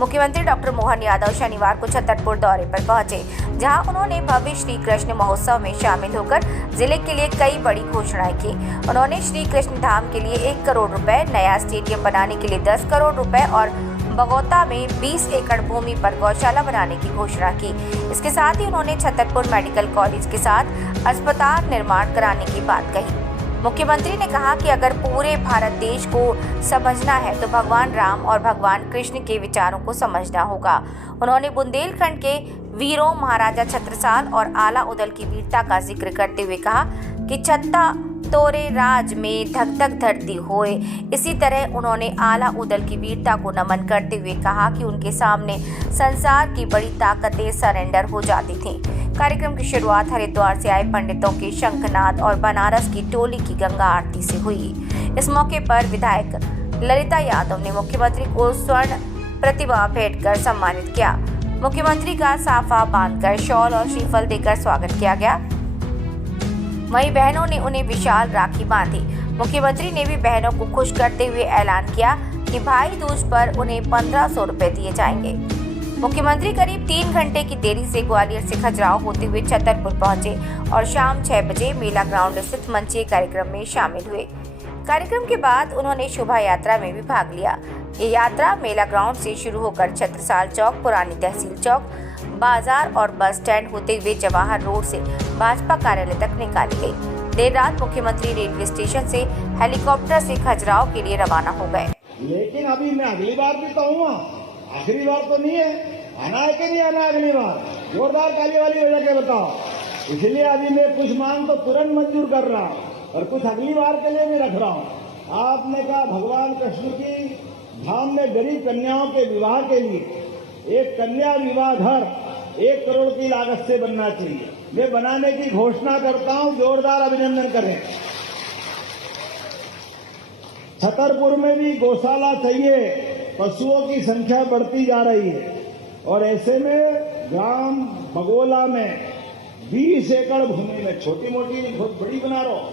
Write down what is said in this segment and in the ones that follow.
मुख्यमंत्री डॉक्टर मोहन यादव शनिवार को छतरपुर दौरे पर पहुंचे, जहां उन्होंने भव्य श्री कृष्ण महोत्सव में शामिल होकर जिले के लिए कई बड़ी घोषणाएं की। उन्होंने श्री कृष्ण धाम के लिए 1 करोड़ रुपए, नया स्टेडियम बनाने के लिए 10 करोड़ रुपए और बगौता में 20 एकड़ भूमि पर गौशाला बनाने की घोषणा की। इसके साथ ही उन्होंने छतरपुर मेडिकल कॉलेज के साथ अस्पताल निर्माण कराने की बात कही। मुख्यमंत्री ने कहा कि अगर पूरे भारत देश को समझना है तो भगवान राम और भगवान कृष्ण के विचारों को समझना होगा। उन्होंने बुंदेलखंड के वीरों महाराजा छत्रसाल और आला उदल की वीरता का जिक्र करते हुए कहा कि छत्ता तोरे राज में धक धक धरती होए। इसी तरह उन्होंने आला उदल की वीरता को नमन करते हुए कहा कि उनके सामने संसार की बड़ी ताकतें सरेंडर हो जाती थीं। कार्यक्रम की शुरुआत हरिद्वार से आए पंडितों के शंखनाद और बनारस की टोली की गंगा आरती से हुई। इस मौके पर विधायक ललिता यादव ने मुख्यमंत्री को स्वर्ण प्रतिमा भेंट कर सम्मानित किया। मुख्यमंत्री का साफा बांधकर शॉल और श्रीफल देकर स्वागत किया गया। वहीं बहनों ने उन्हें विशाल राखी बांधी। मुख्यमंत्री ने भी बहनों को खुश करते हुए ऐलान किया कि भाई दूज पर उन्हें 1500 रुपए दिए जाएंगे। मुख्यमंत्री करीब 3 घंटे की देरी से ग्वालियर से खजुराहो होते हुए छतरपुर पहुंचे और शाम 6 बजे मेला ग्राउंड स्थित मंचीय कार्यक्रम में शामिल हुए। कार्यक्रम के बाद उन्होंने शोभा यात्रा में भी भाग लिया। ये यात्रा मेला ग्राउंड से शुरू होकर छत्रसाल चौक, पुरानी तहसील चौक, बाजार और बस स्टैंड होते हुए जवाहर रोड से भाजपा कार्यालय तक निकाली गई। देर रात मुख्यमंत्री रेलवे स्टेशन से हेलीकॉप्टर से खजुराहो के लिए रवाना हो गए। लेकिन अभी मैं अगली बार भी कहूँगा, आखिरी बार तो नहीं है, आना है कि नहीं आना अगली बार? जोरदार ताली वाली वजह के बताओ। इसलिए अभी मैं कुछ मांग तो तुरंत मंजूर कर रहा हूँ और कुछ अगली बार के लिए भी रख रहा हूँ। आपने कहा भगवान कृष्ण की धाम में गरीब कन्याओं के विवाह के लिए एक कन्या विवाह घर 1 करोड़ की लागत से बनना चाहिए। मैं बनाने की घोषणा करता हूं, जोरदार अभिनंदन करें। छतरपुर में भी गौशाला चाहिए, पशुओं की संख्या बढ़ती जा रही है और ऐसे में ग्राम बगोला में 20 एकड़ भूमि में छोटी मोटी बहुत बड़ी बना रहा हूं,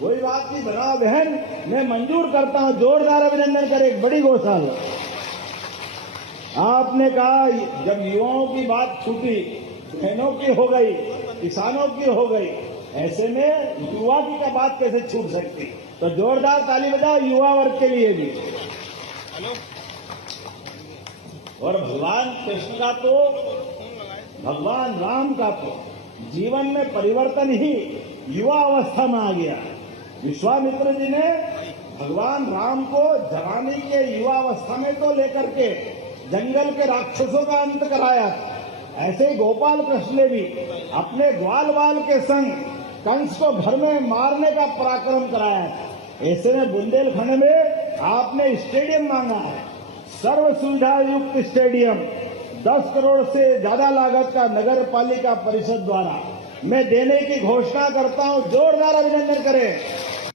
कोई बात नहीं, बनाओ बहन, मैं मंजूर करता हूं। जोरदार अभिनंदन करें। एक बड़ी गौशाला। आपने कहा जब युवाओं की बात छूटी, बहनों की हो गई, किसानों की हो गई, ऐसे में युवा की का बात कैसे छूट सकती? तो जोरदार ताली बजाओ युवा वर्ग के लिए भी। और भगवान कृष्ण का तो, भगवान राम का तो जीवन में परिवर्तन ही युवा अवस्था में आ गया। विश्वामित्र जी ने भगवान राम को जवानी के युवा अवस्था में तो लेकर के जंगल के राक्षसों का अंत कराया। ऐसे ही गोपाल कृष्ण ने भी अपने ग्वाल बाल के संग कंस को घर में मारने का पराक्रम कराया। ऐसे में बुंदेलखंड में आपने स्टेडियम मांगा है, सर्व सुविधा युक्त स्टेडियम 10 करोड़ से ज्यादा लागत का नगर पालिका परिषद द्वारा मैं देने की घोषणा करता हूं। जोरदार अभिनंदन करें।